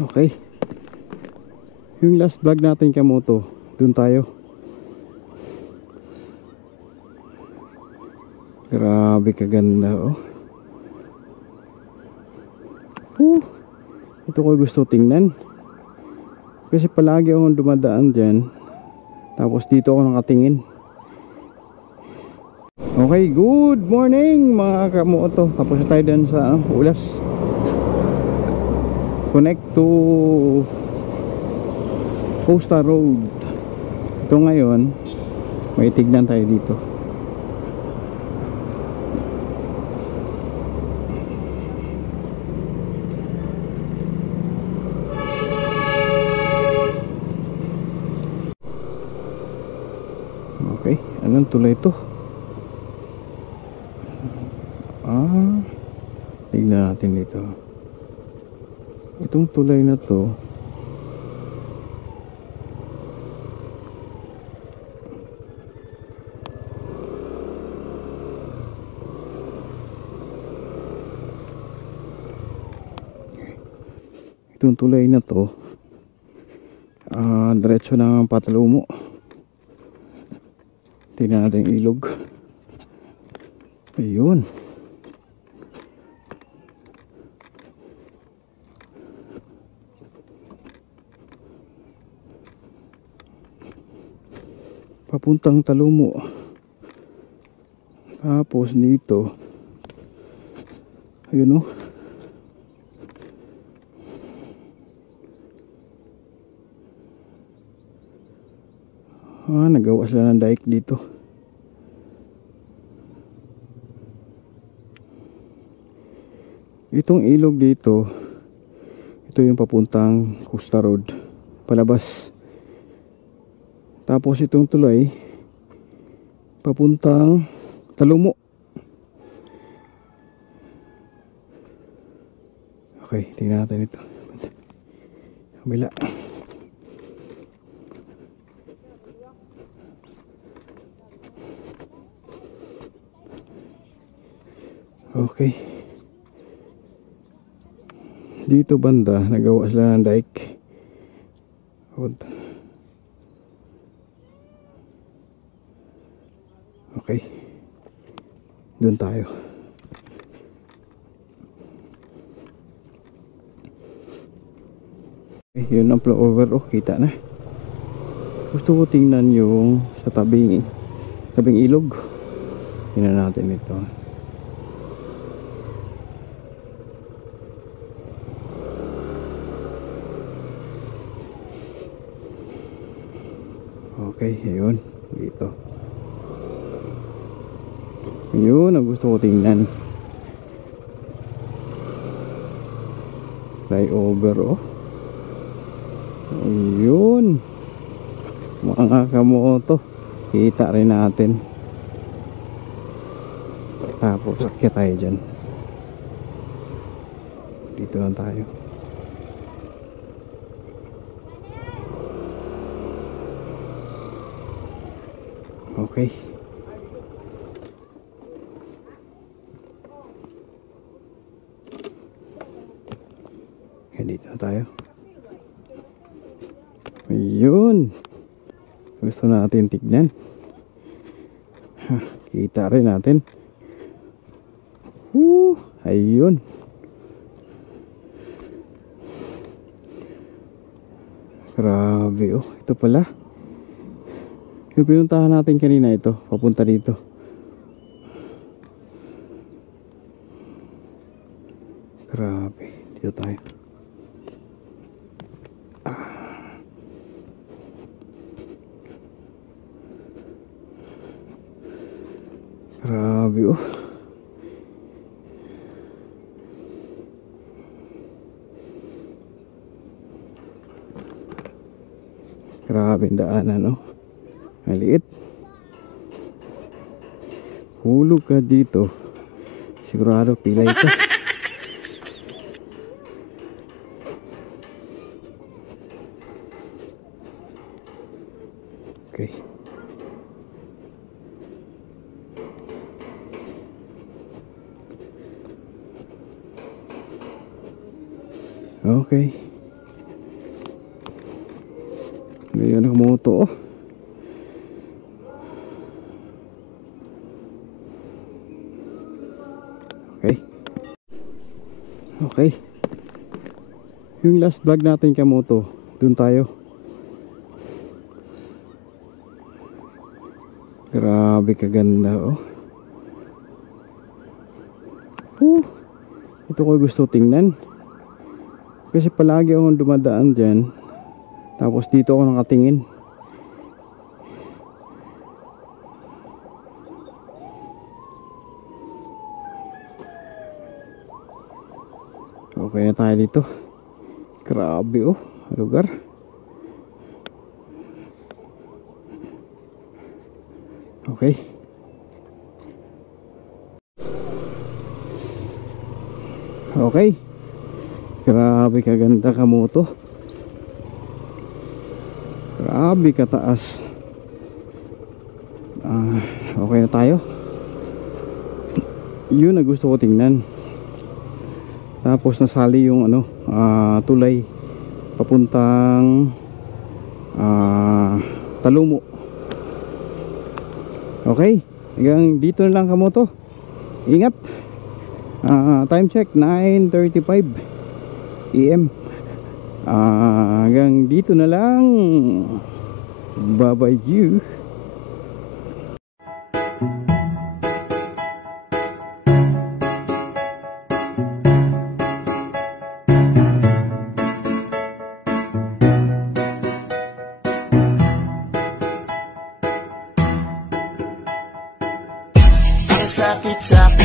Okay. Yung last vlog natin kamoto, dun tayo. Grabe kaganda oh. Ito ko gusto tingnan. Kasi palagi akong dumadaan dyan. Tapos dito ako nakatingin. Okay, good morning mga kamoto. Tapos na tayo dyan sa Ulas. Connect to Costa Road. Ito ngayon, may tignan tayo dito. Okay, anong tulay ito? Tignan natin dito. Itong tulay na to, diretso ng Patalumo. Tingnan natin yung ilog. Ayun. Papuntang Talumo. Tapos dito, ayun oh. Nagawa sila ng dike dito. Itong ilog dito, ito yung papuntang Costa Road, palabas. Tapos itong tulay papuntang Talumo. Okay, tingnan natin ito. Kabila. Okay. Dito banda nagawa sila ng dike. Okay. Doon tayo. Okay, yun ang flyover. Oh, kita na. Gusto ko tingnan yung sa tabing ilog. Tingnan natin ito. Okay, ayun. Dito. Ayun ang gusto ko tingnan. Flyover oh. Ayun. Mga kamoto. Kita rin natin. Tapos akyat tayo dyan. Dito lang tayo. Okay. Dito na tayo. Ayun. Gusto natin tignan. Kita rin natin. Ayun. Grabe oh. Ito pala. Yung pinuntahan natin kanina ito. Papunta dito. Grabe. Dito tayo. Grabe oh. Grabe ang daanan oh. Maliit. Hulog ka dito. Sigurado pila ito. Okay. Okay. Ngayon nakamoto oh. Okay. Okay. Yung last vlog natin kamoto, dun tayo. Grabe kaganda oh. Ito ko gusto tingnan. Kasi palagi akong dumadaan dyan. Tapos dito ako nakatingin. Okay na tayo dito. Grabe oh, lugar. Okay. Okay. Grabe kaganda kamoto. Grabe kataas. Okay na tayo. Yun na gusto ko tingnan. Tapos nasali yung ano, tulay papuntang Talumo. Okay, hanggang dito na lang kamoto. Ingat. Time check 9:35 AM. Hanggang dito na lang. Bye bye you. Sakit sa